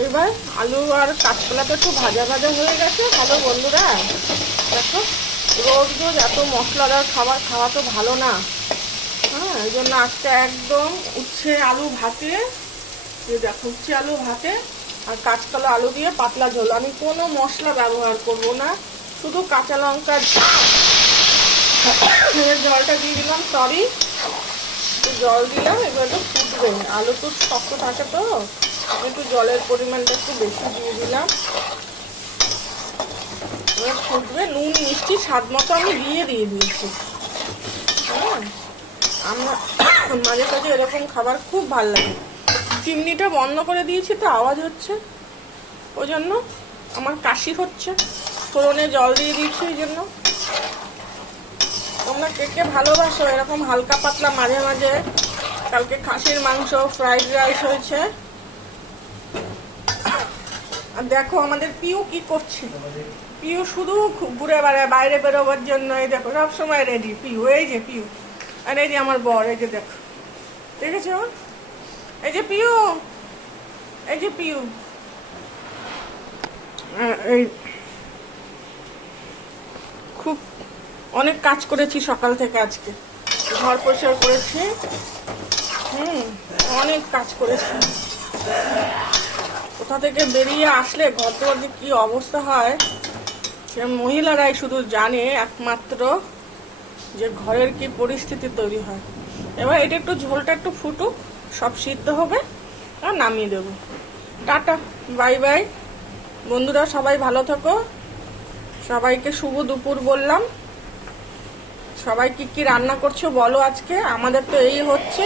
এবার আলু আর কাঁচকলাটা একটু ভাজা ভাজা হয়ে গেছে। হ্যালো বন্ধুরা, দেখো রোজ রোজ এত মশলাদার খাবার খাওয়া তো ভালো না। হ্যাঁ, এই জন্য আজকে একদম উচ্ছে আলু ভাতে, দেখো উচ্ছে আলু ভাতে আর কাঁচকলা আলু দিয়ে পাতলা ঝোল। আমি কোনো মশলা ব্যবহার করব না, শুধু কাঁচা লঙ্কা জলটা দিয়ে দিলাম। সরি, জল দিলাম। এবার তো ফুটবে, আলু তো শক্ত থাকে তো একটু জলের পরিমাণটা একটু বেশি দিয়ে দিলাম। এবার ফুটবে, নুন মিষ্টি স্বাদ মতো আমি দিয়ে দিয়েছি। হ্যাঁ, আমরা মাঝে সাঝে এরকম খাবার খুব ভালো লাগে। চিমনিটা বন্ধ করে দিয়েছি তো আওয়াজ হচ্ছে, ওই জন্য আমার কাশি হচ্ছে। ফোড়নে জল দিয়ে দিয়েছি ওই জন্য। তোমরা কে কে ভালোবাসো এরকম হালকা পাতলা মাঝে মাঝে? কালকে খাসির মাংস ফ্রাইড রাইস হয়েছে। আর দেখো আমাদের পিউ কি করছে। পিউ শুধু ঘুরে বেড়ায় বাইরে বেরোবার জন্য। এই দেখো সব সময় রেডি পিউ। এই যে পিউ, আর এই যে আমার বর, এই যে দেখো, দেখেছো? এই যে পিউ, এই যে পিউ। এই খুব অনেক কাজ করেছি সকাল থেকে আজকে, ঘর পরিষ্কার করেছি। অনেক কাজ করেছি। কোথা থেকে বেরিয়ে আসলে ঘর যে কি অবস্থা হয় সে মহিলারাই শুধু জানে একমাত্র, যে ঘরের কি পরিস্থিতি তৈরি হয়। এবার এটা একটু ঝোলটা একটু ফুটুক, সব সিদ্ধ হবে আর নামিয়ে দেবো। টাটা, বাই বাই বন্ধুরা, সবাই ভালো থাকো। সবাইকে শুভ দুপুর বললাম। সবাই কি কি রান্না করছো বলো আজকে। আমাদের তো এই হচ্ছে।